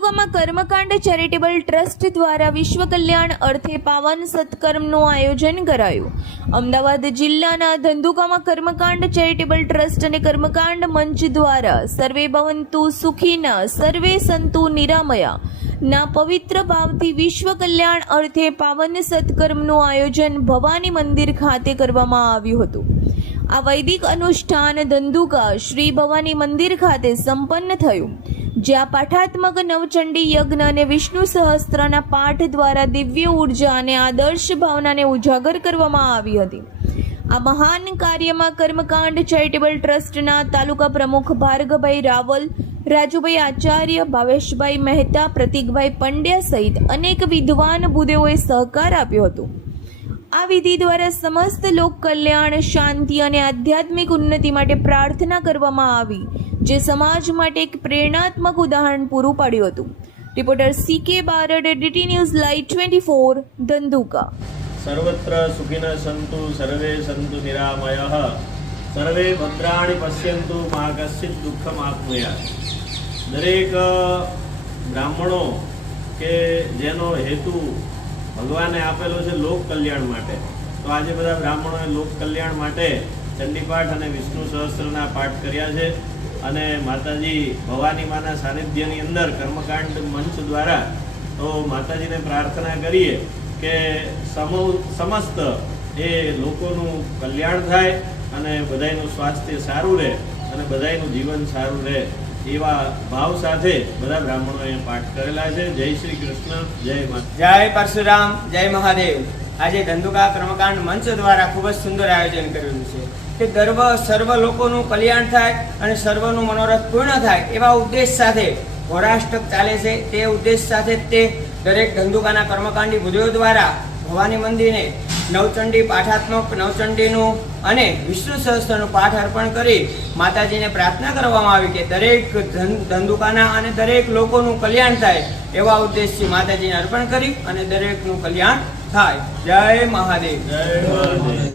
ધંધુકામાં કર્મકાંડ charitable trust દ્વારા વિશ્વ કલ્યાણ અર્થે પાવન સત્કર્મનું આયોજન કરાયું। અમદાવાદ જિલ્લાના ધંધુકામાં કર્મકાંડ ચેરિટેબલ ટ્રસ્ટ અને કર્મકાંડ મંચ દ્વારા સર્વે ભવંતુ સુખીના સર્વે સંતુ નિરામયા ના પવિત્ર ભાવથી વિશ્વ કલ્યાણ અર્થે પાવન સત્કર્મનું આયોજન ભવાની મંદિર ખાતે કરવામાં આવ્યું હતું। આ વૈદિક અનુષ્ઠાન ધંધુકા શ્રી ભવાની મંદિર ખાતે સંપન્ન થયું, જ્યાં પાઠાત્મક નવચંડી યજ્ઞ અને વિષ્ણુ સહસ્ત્રના પાઠ દ્વારા દિવ્ય ઉર્જા અને આદર્શ ભાવનાને ઉજાગર કરવામાં આવી હતી। આ મહાન કાર્યમાં કર્મકાંડ ચેરિટેબલ ટ્રસ્ટના તાલુકા પ્રમુખ ભાર્ગવભાઈ રાવલ, રાજુભાઈ આચાર્ય, ભાવેશભાઈ મહેતા, પ્રતિકભાઈ પંડ્યા સહિત અનેક વિદ્વાન ભૂદેવોએ સહકાર આપ્યો હતો। આ વિધિ દ્વારા સમસ્ત લોક કલ્યાણ, શાંતિ અને આધ્યાત્મિક ઉન્નતિ માટે પ્રાર્થના કરવામાં આવી, જે સમાજ માટે એક પ્રેરણાત્મક ઉદાહરણ પૂરું પાડ્યું હતું। Reporter CK Barad, DT news live 24, Dhandhuka. સર્વત્ર સુખિનઃ સંતુ સર્વે સંતુ નિરામયઃ સર્વે ભદ્રાણિ પશ્યન્તુ મા કશ્ચિત દુઃખમાપ્નુયાત। દરેક બ્રાહ્મણો કે જેનો હેતુ ભગવાને આપેલો છે લોક કલ્યાણ માટે, તો આજે બધા બ્રાહ્મણોએ લોક કલ્યાણ માટે ચંડીપાઠ અને વિષ્ણુ સહસ્ત્રના પાઠ કર્યા છે અને માતાજી ભવાની માના સાનિધ્યની અંદર કર્મકાંડ મંચ દ્વારા તો માતાજીને પ્રાર્થના કરીએ કે સમસ્ત એ લોકોનું કલ્યાણ થાય અને બધાયનું સ્વાસ્થ્ય સારું રહે અને બધાયનું જીવન સારું રહે, એવા ભાવ સાથે બધા બ્રાહ્મણોએ પાઠ કરેલા છે। જય શ્રી કૃષ્ણ, જય માતા, જય પરશુરામ, જય મહાદેવ। આજે ધંધુકા કર્મકાંડ મંચ દ્વારા ખૂબ જ સુંદર આયોજન કરેલું છે કે સર્વ લોકોનું કલ્યાણ થાય અને સર્વનું મનોરથ પૂર્ણ થાય એવા ઉદ્દેશ સાથે ઘોડાષ્ટક ચાલે છે। તે ઉદ્દેશ સાથે તે દરેક ધંધુકાના કર્મકાંડી ભૂદેવો દ્વારા ભવાની મંદિરને નવચંડી પાઠાત્મક નવચંડીનું અને વિષ્ણુ સહસ્ત્રનું પાઠ અર્પણ કરી માતાજીને પ્રાર્થના કરવામાં આવી કે દરેક ધંધુકાના અને દરેક લોકોનું કલ્યાણ થાય એવા ઉદ્દેશથી માતાજીને અર્પણ કરી અને દરેકનું કલ્યાણ થાય। જય મહાદેવ, જય મહાદેવ।